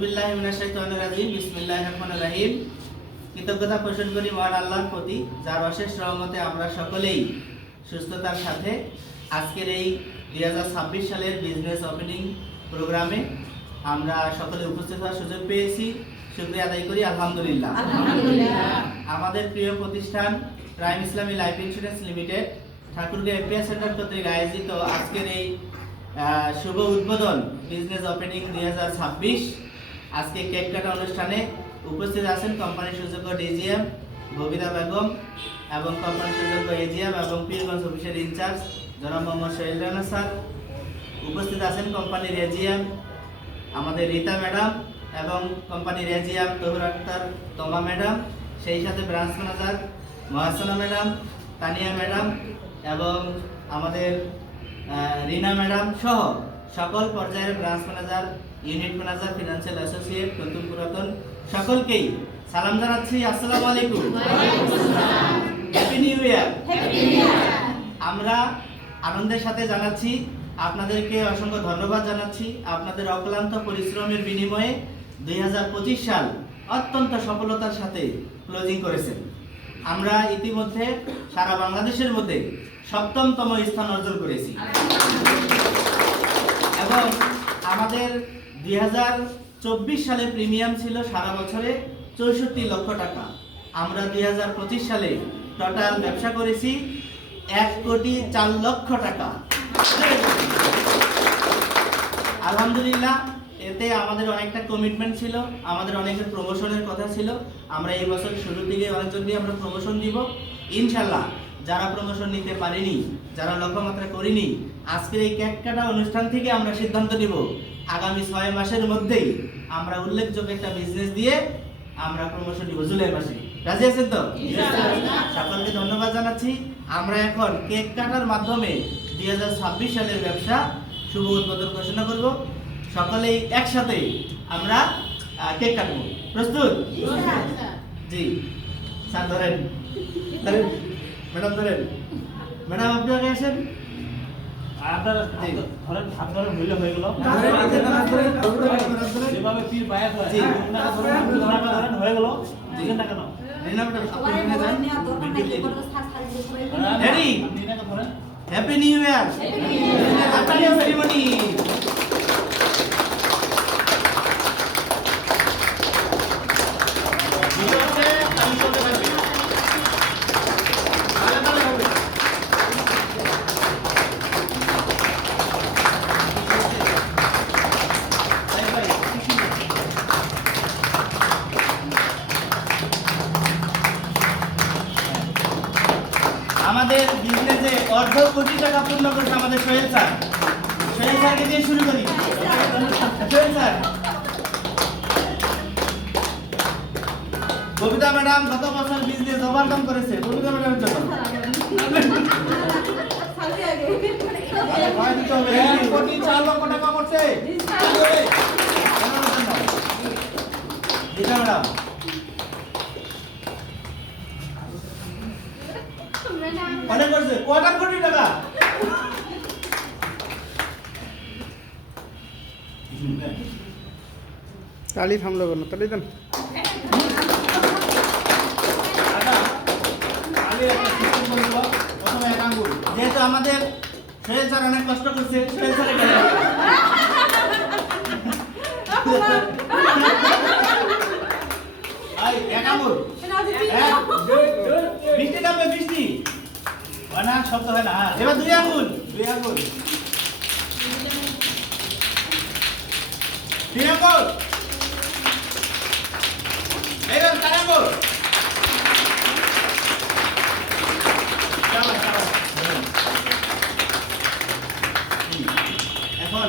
বিসমিল্লাহির কৃতজ্ঞতা পোষণ করি মহান আল্লাহর প্রতি, যার অশেষ রহমতে আমরা সকলেই সুস্থতার সাথে আজকের এই 2026 সালের বিজনেস ওপেনিং প্রোগ্রামে আমরা সকলে উপস্থিত হওয়ার সুযোগ পেয়েছি। শুকরিয়া আদায় করি আলহামদুলিল্লাহ। আমাদের প্রিয় প্রতিষ্ঠান prime Islami life insurance limited Thakurgaon FPR center কর্তৃক আয়োজিত আজকের এই শুভ উদ্বোধন বিজনেস ওপেনিং 2026 আজকে কেক কাটা অনুষ্ঠানে উপস্থিত আছেন কোম্পানির সুযোগ্য ডিজিএম ববিতা বেগম এবং কোম্পানির সুযোগ্য এজিএম এবং পীরগঞ্জ অফিসের ইনচার্জ জনাব মোহাম্মদ সোহেল রানা স্যার। উপস্থিত আছেন কোম্পানির এজিএম আমাদের রীতা ম্যাডাম এবং কোম্পানির এজিএম তহুর আক্তার তমা ম্যাডাম, সেই সাথে ব্রাঞ্চ ম্যানেজার মহাসনা ম্যাডাম, তানিয়া ম্যাডাম এবং আমাদের রিনা ম্যাডাম সহ সকল পর্যায়ের branch manager, unit manager, financial associate, নতুন পুরাতন সকলকেই সালাম জানাচ্ছি। আসসালামু আলাইকুম, হ্যাপি নিউ ইয়ার। আমরা আনন্দের সাথে জানাচ্ছি আপনাদেরকে অসংখ্য ধন্যবাদ জানাচ্ছি। আপনাদের অক্লান্ত পরিশ্রমের বিনিময়ে 2025 সাল অত্যন্ত সফলতার সাথে ক্লোজিং করেছেন। আমরা ইতিমধ্যে সারা বাংলাদেশের মধ্যে 7তম স্থান অর্জন করেছি এবং আমাদের 2024 সালে প্রিমিয়াম ছিল সারা বছরে 64 লক্ষ টাকা। আমরা 2025 সালে টোটাল ব্যবসা করেছি 1,04,00,000 টাকা। আলহামদুলিল্লাহ, এতে আমাদের অনেকটা কমিটমেন্ট ছিল, আমাদের অনেকের প্রমোশনের কথা ছিল। আমরা এই বছর শুরুর দিকে অনেকজনকে আমরা প্রমোশন দিব ইনশাল্লাহ। যারা প্রমোশন নিতে পারিনি, যারা লক্ষ্যমাত্রা করিনি, আজকের এই কেক কাটা অনুষ্ঠান থেকে আমরা সিদ্ধান্ত নিব আগামী 6 মাসের মধ্যেই আমরা উল্লেখযোগ্য একটা বিজনেস দিয়ে আমরা প্রমোশন দিব জুলাই মাসে। রাজি আছেন তো? সকলকে ধন্যবাদ জানাচ্ছি। আমরা এখন কেক কাটার মাধ্যমে 2026 সালের ব্যবসা শুভ উদ্বোধন ঘোষণা করব। সকলেই একসাথে আমরা কেক কাটবো। প্রস্তুত? জি স্যার, ধরেন ম্যাডাম, ধরেন ম্যাডাম, আপনি আগে আসেন। Happy new year. আমাদের বিজনেসে 1.5 কোটি টাকা পূর্ণ করেছে আমাদের সোহেল স্যার। সোহেল স্যারকে দিয়ে শুরু করি। সোহেল স্যার, ববিতা ম্যাডাম গত বছর বিজনেস ওভারকাম করেছে। ববিতা ম্যাডাম জন্য কোটি 4 লক্ষ টাকা করছে। রীতা ম্যাডাম অনেক করছে, 1.25 কোটি টাকা। তালি থামলো কেন? তালি দেন। যেহেতু আমাদের সোহেল স্যার অনেক কষ্ট করছে, সোহেল স্যার বৃষ্টি নামবে, বৃষ্টি না শব্দ হয় না। এবার 2 আঙ্গুল, 3 আঙ্গুল, এবার 4 আঙ্গুল। এখন